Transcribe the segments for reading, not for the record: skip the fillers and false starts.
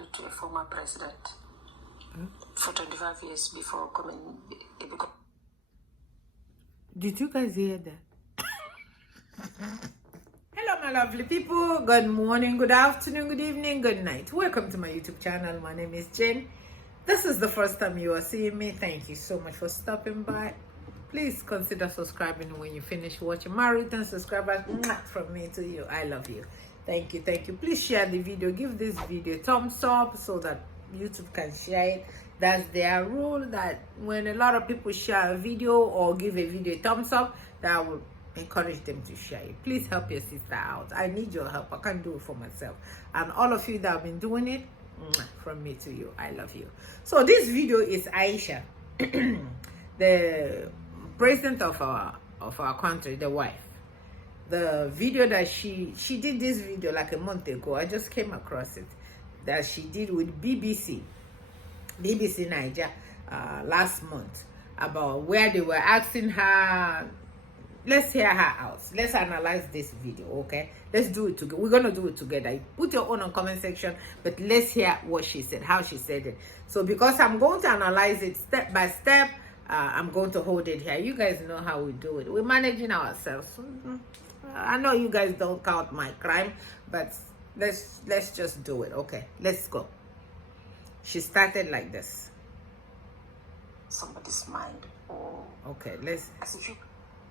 married to a former president for 25 years before coming. Did you guys hear that? Hello, my lovely people. Good morning, good afternoon, good evening, good night. Welcome to my YouTube channel. My name is Jen. This is the first time you are seeing me. Thank you so much for stopping by. Please consider subscribing when you finish watching. My return subscribers, from me to you. I love you. Thank you, thank you. Please share the video. Give this video a thumbs up so that YouTube can share it. That's their rule, that when a lot of people share a video or give a video a thumbs up, that will encourage them to share it. Please help your sister out. I need your help. I can't do it for myself. And all of you that have been doing it, from me to you, I love you. So this video is Aisha, the president of our country, the wife. The video that she did this video like a month ago. I just came across it, that she did with BBC Niger last month, about where they were asking her. Let's hear her out. Let's analyze this video, okay? Let's do it together. We're gonna do it together. Put your own on comment section, but let's hear what she said, how she said it. So because I'm going to analyze it step by step, I'm going to hold it here. You guys know how we do it. We're managing ourselves. I know you guys don't count my crime, but let's just do it. Okay, let's go. She started like this. Somebody's mind. Or okay, let's. as if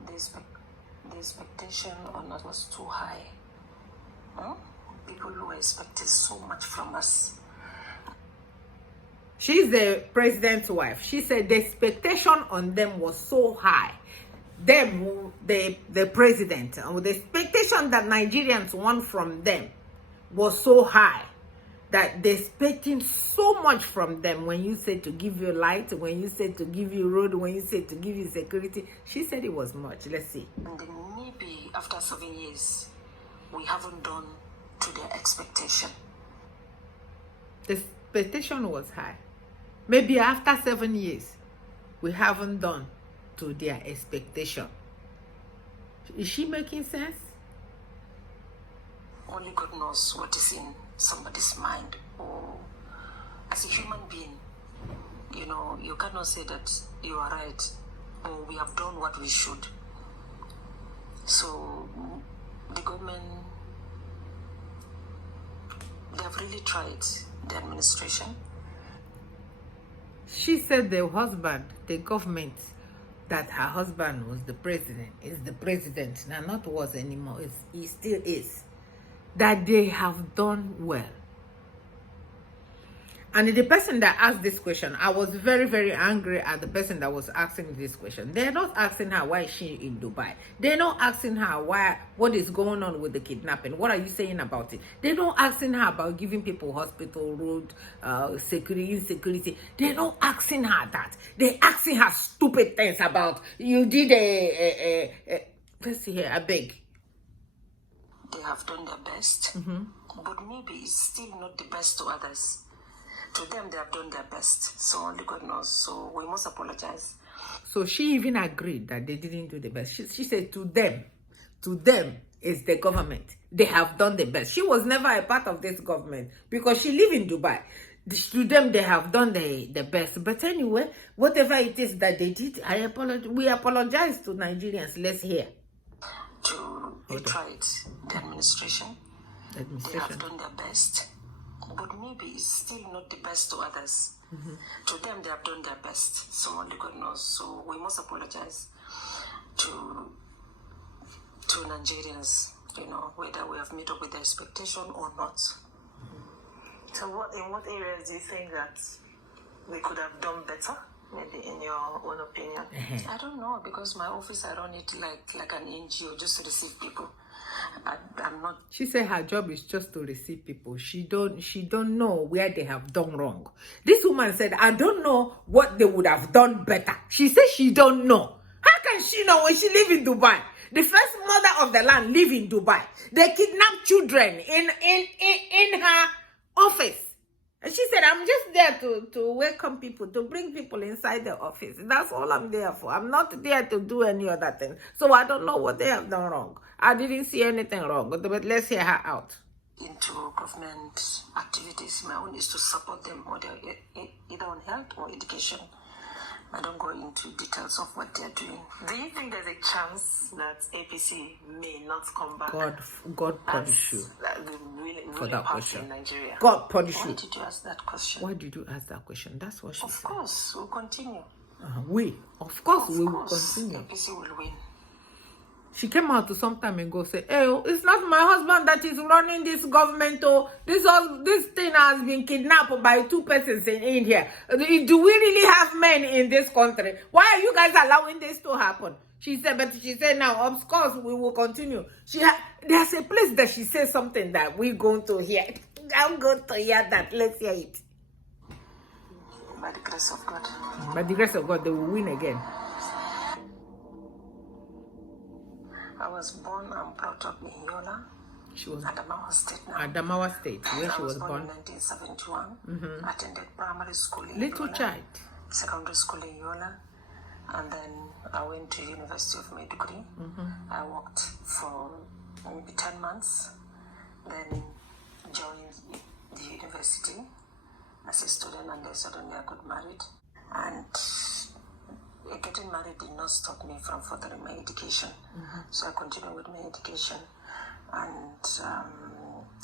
the expectation on us was too high. People who expected so much from us. She's the president's wife. She said the expectation on them was so high. Them, the president, and the expectation that Nigerians want from them was so high that they're expecting so much from them. When you said to give you light, when you said to give you road, when you said to give you security, she said it was much. Let's see. And then maybe after 7 years, we haven't done to their expectation. The expectation was high. Maybe after 7 years, we haven't done to their expectation. Is she making sense? Only God knows what is in somebody's mind. Or as a human being, you know, you cannot say that you are right or we have done what we should. So the government, they have really tried, the administration. She said the husband, the government, that her husband was the president, is the president, now not was anymore, he still is, that they have done well. And the person that asked this question, I was very, very angry at the person that was asking this question. They're not asking her why is she in Dubai. They're not asking her what is going on with the kidnapping. What are you saying about it? They're not asking her about giving people hospital, road, security, insecurity. They're not asking her that. They're asking her stupid things about, you did let's see here, I beg. They have done their best, but maybe it's still not the best to others. To them, they have done their best. So only God knows. So we must apologize. So she even agreed that they didn't do the best. She said to them is the government. They have done the best. She was never a part of this government because she lives in Dubai. To them, they have done the best. But anyway, whatever it is that they did, we apologize to Nigerians. Let's hear. They tried the administration. They have done their best. But maybe it's still not the best to others. To them, they have done their best. So only God knows. So we must apologize to Nigerians, you know, whether we have met up with the expectation or not. So in what areas do you think that we could have done better? Maybe in your own opinion? I don't know, because my office, I run it like an NGO, just to receive people. I'm not. She said her job is just to receive people. She don't know where they have done wrong. This woman said, I don't know what they would have done better. She said she don't know. How can she know when she live in Dubai? The first mother of the land live in Dubai. They kidnap children in her office. And she said, I'm just there to welcome people, to bring people inside the office. That's all I'm there for. I'm not there to do any other thing. So I don't know what they have done wrong. I didn't see anything wrong. But let's hear her out. into government activities. My own is to support them, either on health or education. I don't go into details of what they're doing. Do you think there's a chance that APC may not come back? God punish you for that question in Nigeria. God punish you. Why did you ask that question? Why did you ask that question? That's what she said. Of course, we'll continue. We will continue. APC will win. She came out to some time ago say, "Hey, it's not my husband that is running this government. Oh, this thing has been kidnapped by 2 persons in here. Do we really have men in this country? Why are you guys allowing this to happen?" She said, but she said, now, of course, we will continue. There's a place that she says something that we're going to hear. I'm going to hear that. Let's hear it. By the grace of God. By the grace of God, they will win again. I was born and brought up in Yola. She was Adamawa State now. Adamawa State, where she was born. In 1971. Attended primary school in Little Yola, child. secondary school in Yola, and then I went to University of Maiduguri. I worked for maybe 10 months, then joined the university as a student, and then suddenly I got married. And getting married did not stop me from furthering my education. So I continued with my education. And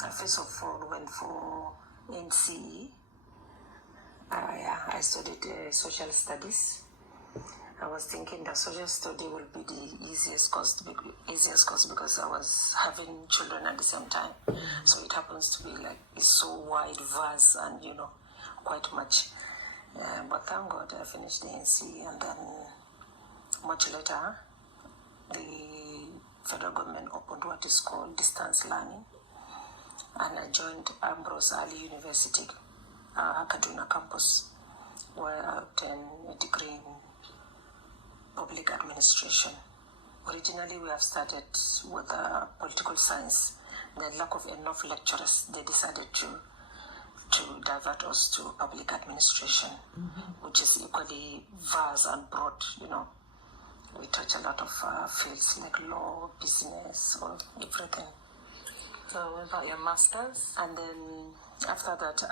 I first of all went for NCE. I studied social studies. I was thinking that social study will be the easiest course because I was having children at the same time. So it happens to be like, it's so wide, vast, and quite much. But thank God I finished the NC, and then much later, the federal government opened what is called distance learning, and I joined Ambrose Ali University, Kaduna campus, where I obtained a degree in public administration. Originally, we have started with political science. The lack of enough lecturers, they decided to divert us to public administration, which is equally vast and broad. We touch a lot of fields like law, business, or everything. So what about your masters? And then after that,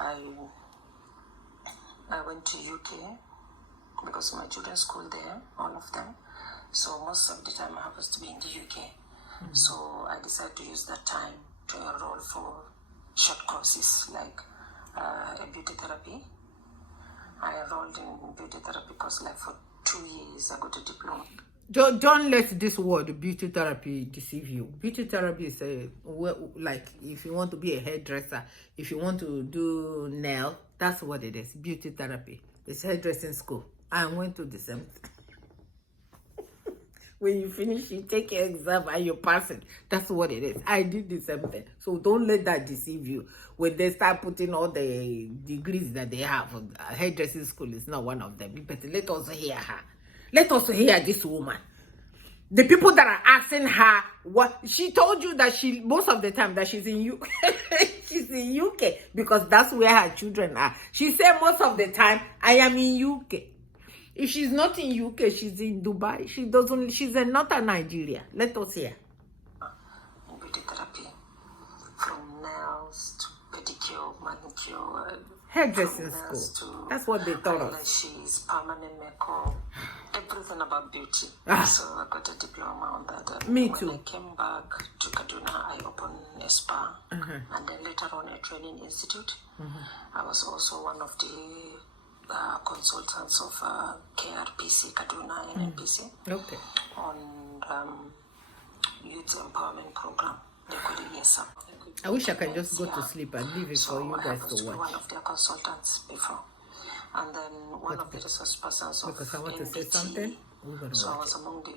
I went to UK because my children school there, all of them. So most of the time I happens to be in the UK. So I decided to use that time to enroll for short courses like a beauty therapy. I enrolled in beauty therapy course like for 2 years. I got a diploma. Don't let this word beauty therapy deceive you. Beauty therapy is like if you want to be a hairdresser, if you want to do nail, that's what it is. Beauty therapy. It's hairdressing school. I went to the same thing. When you finish, you take your exam and you pass it. That's what it is. I did the same thing. So don't let that deceive you. When they start putting all the degrees that they have, hairdressing school is not one of them. But let us hear her. Let us hear this woman. The people that are asking her what she told you that most of the time that she's in UK, she's in UK because that's where her children are. She said most of the time I am in UK. If she's not in UK, she's in Dubai. She's not a Nigeria. Let us hear. Beauty therapy, from nails to pedicure, manicure, hairdressing school. That's what they taught us. She's permanent makeup, everything about beauty. So I got a diploma on that. Me too. When I came back to Kaduna, I opened a spa, and then later on a training institute. I was also one of the consultants of KRPC, Kaduna and NPC, on youth empowerment program. They call it YESAP. I wish I can just go to sleep and leave it for you guys to watch. One of their consultants before, and then one of the resource persons of because I want to say something. So I was among the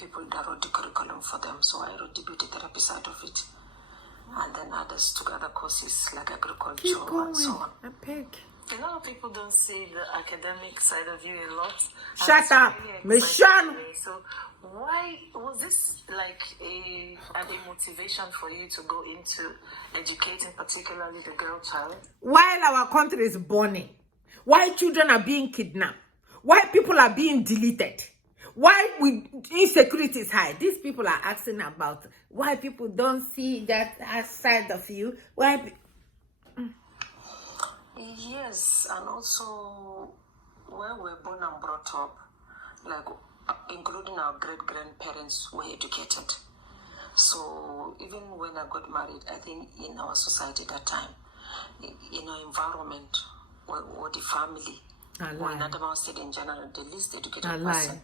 people that wrote the curriculum for them. So I wrote the beauty therapy side of it, and then others took other courses like agriculture and so on. I beg. A lot of people don't see the academic side of you a lot. Shut up, Michelle. So why was this like a motivation for you to go into educating, particularly the girl child? While our country is burning, why children are being kidnapped, why people are being deleted, why we insecurity is high. These people are asking about why people don't see that side of you. Why? Yes, and also where we're born and brought up, like including our great-grandparents, were educated. So even when I got married, I think in our society that time, in our environment, or the family, or in Adamawa State in general, the least educated person,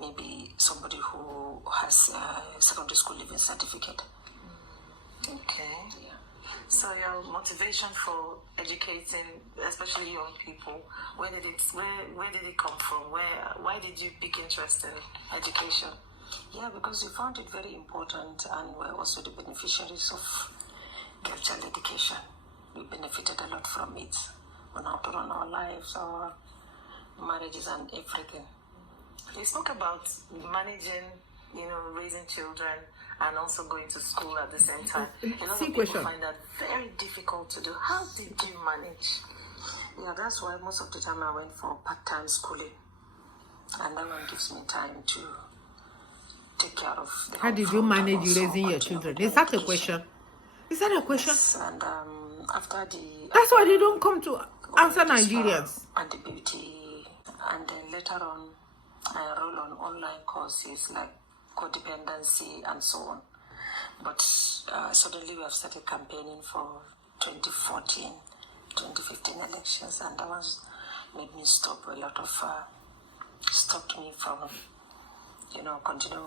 maybe somebody who has a secondary school living certificate. Okay. Yeah. So your motivation for educating, especially young people, where did it come from? Why did you pick interest in education? Yeah, because we found it very important, and we're also the beneficiaries of girl child education. We benefited a lot from it on how to run our lives, our marriages, and everything. You spoke about managing, raising children and also going to school at the same time. A lot of people find that very difficult to do. How did you manage? Yeah, that's why most of the time I went for part-time schooling, and that one gives me time to take care of the How did you manage raising your children? Is that a question? Is that a question? Yes, and after the... That's why they don't come to answer Nigerians. And the beauty, and then later on, I enrolled on online courses like codependency and so on. But suddenly we have started campaigning for 2014, 2015 elections, and that was made me stop a lot of, stopped me from, continue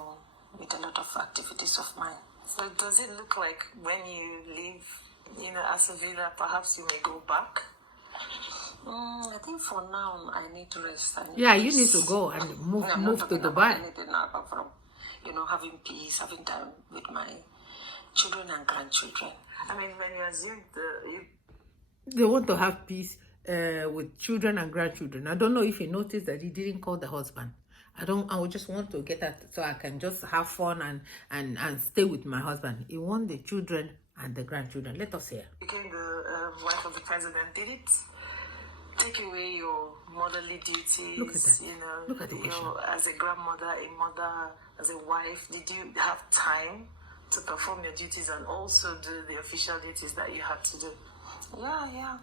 with a lot of activities of mine. So does it look like when you leave, Asavila, perhaps you may go back? I think for now I need to rest. Yeah, you need to go and move to Dubai. Anything apart from, having peace, having time with my children and grandchildren. I mean, when you assume they want to have peace with children and grandchildren. I don't know if you noticed that he didn't call the husband. I would just want to get that so I can just have fun and stay with my husband. He wants the children and the grandchildren. Let us hear. Became the wife of the president. Did it take away your motherly duties? Look at that. Look at the question. As a grandmother, a mother, as a wife, did you have time to perform your duties and also do the official duties that you had to do? Yeah.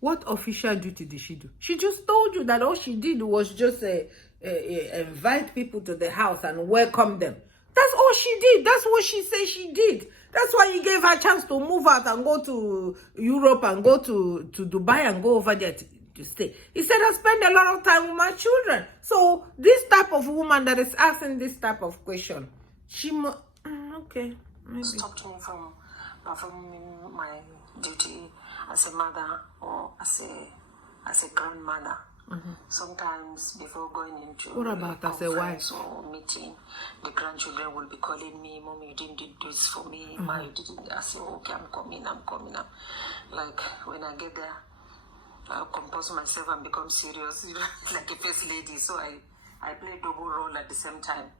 What official duty did she do? She just told you that all she did was just invite people to the house and welcome them. That's all she did. That's what she said she did. That's why he gave her a chance to move out and go to Europe and go to Dubai and go over there to stay. He said, I spend a lot of time with my children. So this type of woman that is asking this type of question, she okay. Maybe. Stopped me from performing my duty as a mother or as a grandmother. Sometimes before going into what about as a wife or meeting, the grandchildren will be calling me, Mom, you didn't do this for me. Ma, you didn't. I say, okay, I'm coming. Like when I get there, I'll compose myself and become serious, like a first lady. So I play double role at the same time.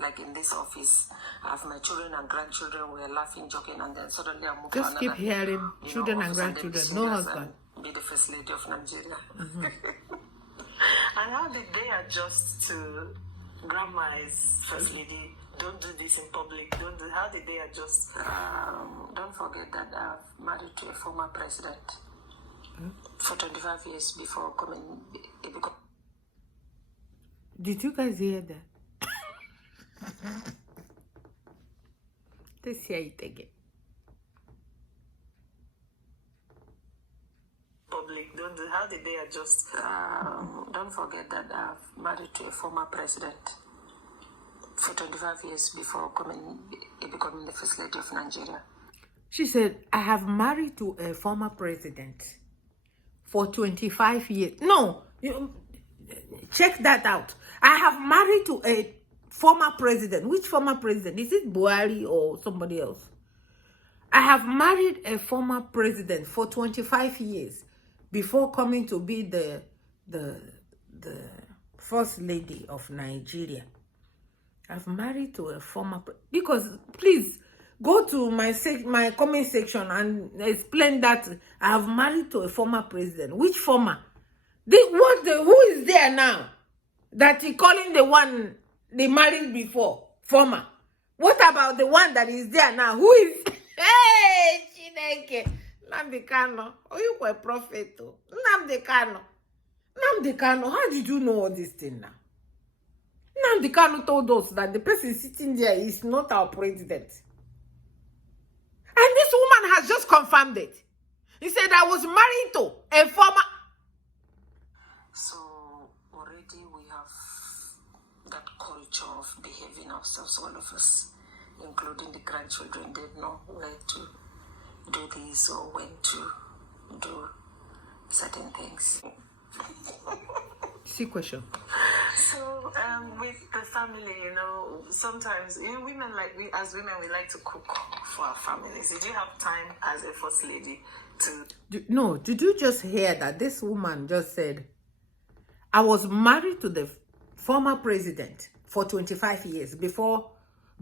Like in this office, I have my children and grandchildren. We're laughing, joking, and then suddenly I move just to keep hearing children and grandchildren, no husband. Be the first lady of Nigeria. And how did they adjust to grandma is first lady? Don't do this in public. How did they adjust? Don't forget that I've married to a former president for 25 years before coming. Did you guys hear that? Let's hear it again. Public, how did they adjust? Don't forget that I've married to a former president for 25 years before becoming the first lady of Nigeria. She said, I have married to a former president for 25 years. No, check that out. I have married to a former president. Which former president? Is it Buhari or somebody else? I have married a former president for 25 years before coming to be the first lady of Nigeria. I've married to a former because please go to my comment section and explain that I have married to a former president. Which former? Who is there now? that he calling the one they married before, former. What about the one that is there now? Who is? Hey, Chineke. Nnamdi Kanu. Oh, you were a prophet too. Nnamdi Kanu. Nnamdi Kanu, how did you know all this thing now? Nnamdi Kanu told us that the person sitting there is not our president. And this woman has just confirmed it. He said, I was married to a former. So already we have that culture of behaving ourselves, all of us, including the grandchildren. They know where to do this or when to do certain things. See question. So with the family, sometimes women as women we like to cook for our families. Did you have time as a first lady to? No, did you just hear that this woman just said, I was married to the former president for 25 years before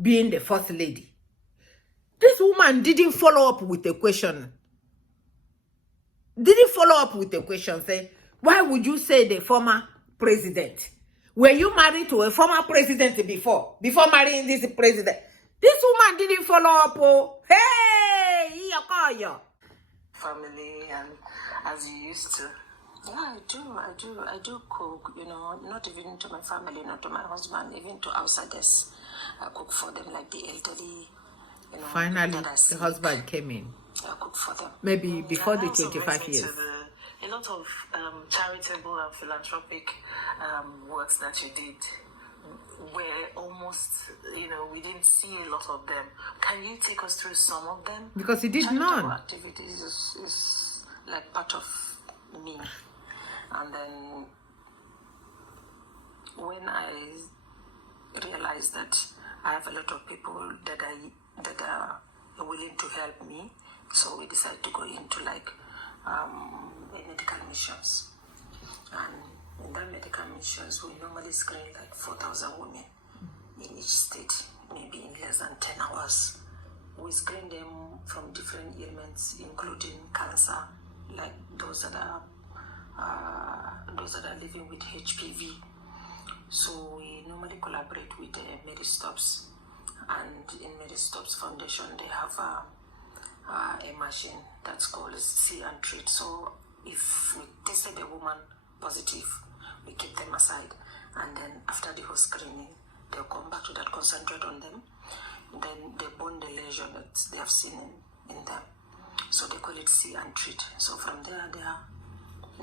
being the first lady. This woman didn't follow up with a question. Say, why would you say the former president? Were you married to a former president before marrying this president? This woman didn't follow up. Oh, hey, you family and as you used to. Yeah, I do cook, not even to my family, not to my husband, even to outsiders. I cook for them, like the elderly, Finally, the husband came in. I cook for them. Maybe before the 25 years. A lot of charitable and philanthropic works that you did were almost, we didn't see a lot of them. Can you take us through some of them? Because he did charitable none. Activities is like part of me. And then when I realized that I have a lot of people that are willing to help me, so we decided to go into medical missions. And in that medical missions, we normally screen 4,000 women in each state, maybe in less than 10 hours. We screen them from different ailments, including cancer, like those that are living with HPV. So we normally collaborate with the Medistops, and in Medistops Foundation they have a machine that's called See and Treat. So if we tested a woman positive, we keep them aside, and then after the whole screening, they'll come back to that, concentrate on them, then they bond the lesion that they have seen in them. So they call it See and Treat. So from there, they are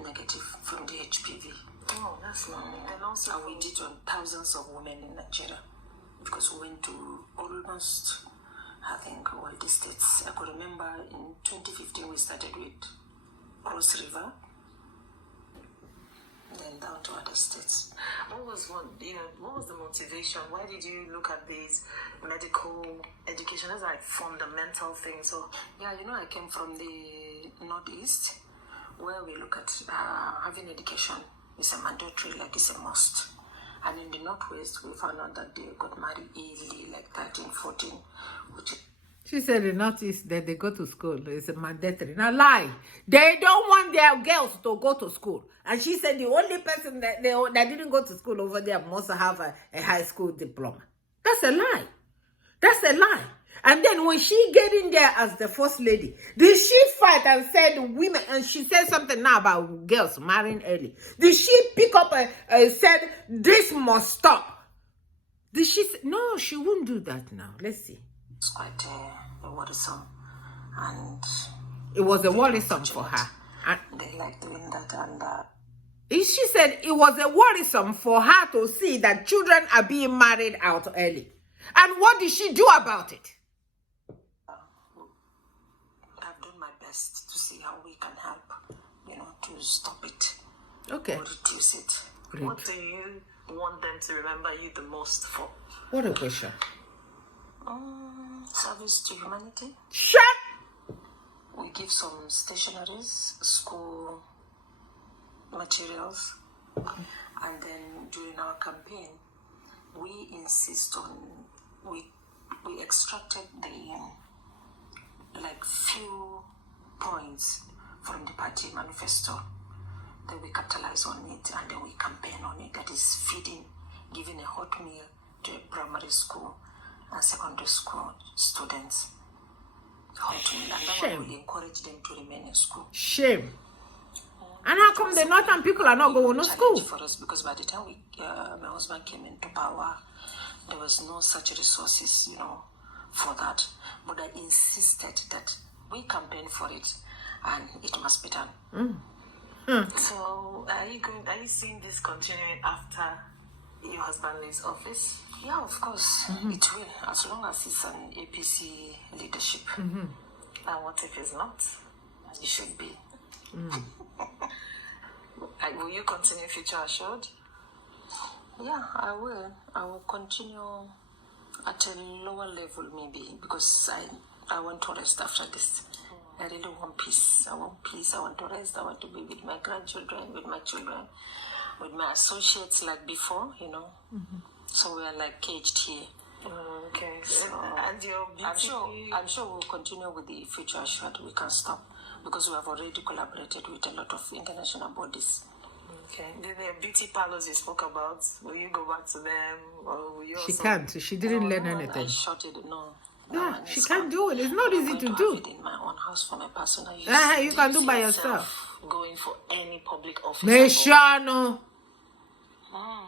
negative from the HPV. Oh, that's lovely. And also, we did on thousands of women in Nigeria, because we went to almost, I think, all the states. I could remember in 2015 we started with Cross River, then down to other states. What was the motivation? Why did you look at these medical education as fundamental things? So I came from the Northeast, where we look at having education is a mandatory, it's a must. And in the Northwest, we found out that they got married early, 13, 14, She said in Northeast that they go to school. It's a mandatory. Now lie. They don't want their girls to go to school. And she said the only person that didn't go to school over there must have a high school diploma. That's a lie. That's a lie. And then when she get in there as the first lady, did she fight and said women, and she said something now about girls marrying early? Did she pick up and said this must stop? Did she say, no, she won't do that now. Let's see. It's quite worrisome, and it was a worrisome for her. And they like doing that, and she said it was a worrisome for her to see that children are being married out early. And what did she do about it? I've done my best to see how we can help, to stop it. Okay. Or reduce it. Great. What do you want them to remember you the most for? What a question. Service to humanity. Shut! We give some stationaries, school materials, and then during our campaign, we insist on, we extracted the few points from the party manifesto then we capitalize on it and then we campaign on it. That is giving a hot meal to a primary school and secondary school students. Hot meal. And that one will encourage them to remain in school. Shame. And how come the northern people are not going to school? For us, because by the time my husband came into power, there was no such resources, for that. But I insisted that we campaign for it, and it must be done. So, are you seeing this continuing after your husband leaves office? Yeah, of course, it will, as long as it's an APC leadership. And what if it's not? It should be. Will you continue Future Assured? Yeah, I will. I will continue at a lower level, maybe, because I want to rest after this. I really want peace. I want peace. I want to rest. I want to be with my grandchildren, with my children, with my associates like before, So we are like caged here. Okay. So, and your I'm sure we'll continue with the Future Assured. We can't stop because we have already collaborated with a lot of international bodies. Okay. The beauty parlors you spoke about, will you go back to them, or will you She also... can't. She didn't learn I anything. shot it. No. Yeah, she can't do it. It's not easy to do. Have it in my own house for my personal use. You can do by yourself. Going for any public office? Meshano.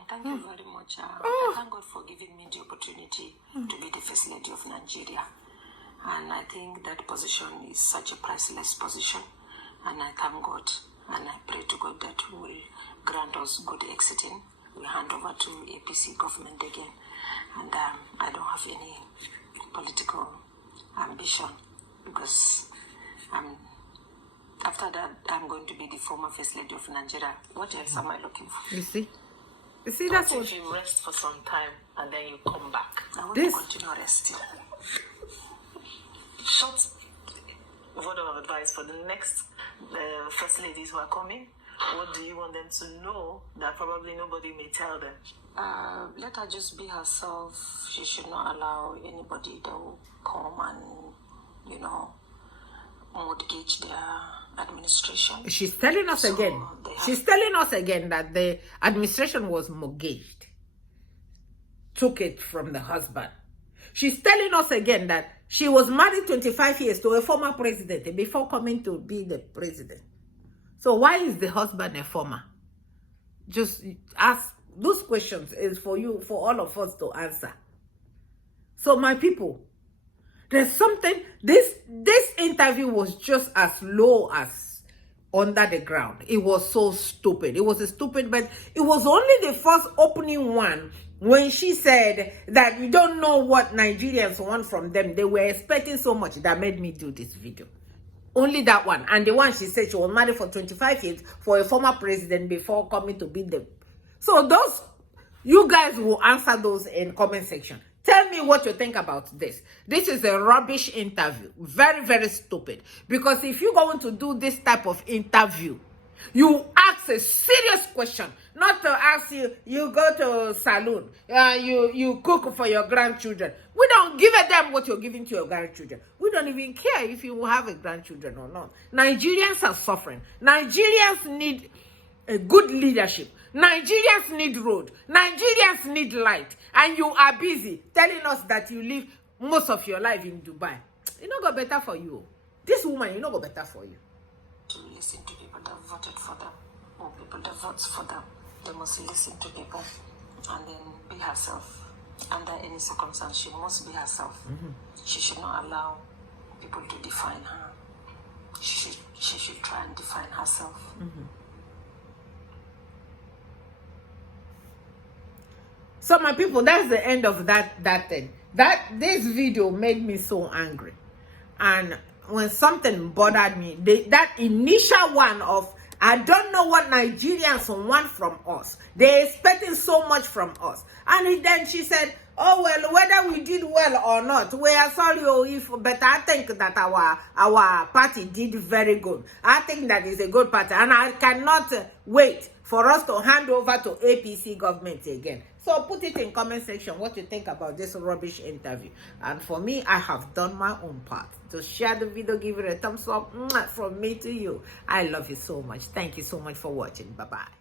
Thank you very much. I thank God for giving me the opportunity to be the First Lady of Nigeria. And I think that position is such a priceless position. And I thank God. And I pray to God that He will grant us good exiting. We hand over to APC government again. And I don't have any political ambition because after that I'm going to be the former First Lady of Nigeria. What else am I looking for? You see, that's What what. if you rest for some time and then you come back? I want to continue resting. Short word of advice for the next first ladies who are coming. What do you want them to know that probably nobody may tell them? Let her just be herself. She should not allow anybody that will come and, mortgage their administration. She's telling us again. She's telling us again that the administration was mortgaged. Took it from the husband. She's telling us again that she was married 25 years to a former president before coming to be the president. So why is the husband a former? Just ask those questions is for you, for all of us to answer. So my people, there's something, this interview was just as low as under the ground. It was so stupid. It was a stupid, but it was only the first opening one when she said that we don't know what Nigerians want from them. They were expecting so much that made me do this video. Only that one. And the one she said she was married for 25 years for a former president before coming to be the... So those, you guys will answer those in comment section. Tell me what you think about this. This is a rubbish interview. Very, very stupid. Because if you're going to do this type of interview, you ask a serious question. Not to ask you go to saloon, you cook for your grandchildren. We don't give a damn what you're giving to your grandchildren. We don't even care if you have a grandchildren or not. Nigerians are suffering. Nigerians need a good leadership. Nigerians need road. Nigerians need light. And you are busy telling us that you live most of your life in Dubai. It not got better for you. This woman, it not got better for you. To listen to people that voted for them, or people that vote for them. They must listen to people and then be herself. Under any circumstance, she must be herself. She should not allow people to define her. She should try and define herself. So my people, that's the end of that thing. This video made me so angry. And when something bothered me, that initial one of, I don't know what Nigerians want from us. They're expecting so much from us. And then she said, oh, well, whether we did well or not, we are sorry, but I think that our party did very good. I think that is a good party. And I cannot wait for us to hand over to APC government again. So put it in comment section what you think about this rubbish interview. And for me, I have done my own part. To share the video, give it a thumbs up from me to you. I love you so much. Thank you so much for watching. Bye-bye.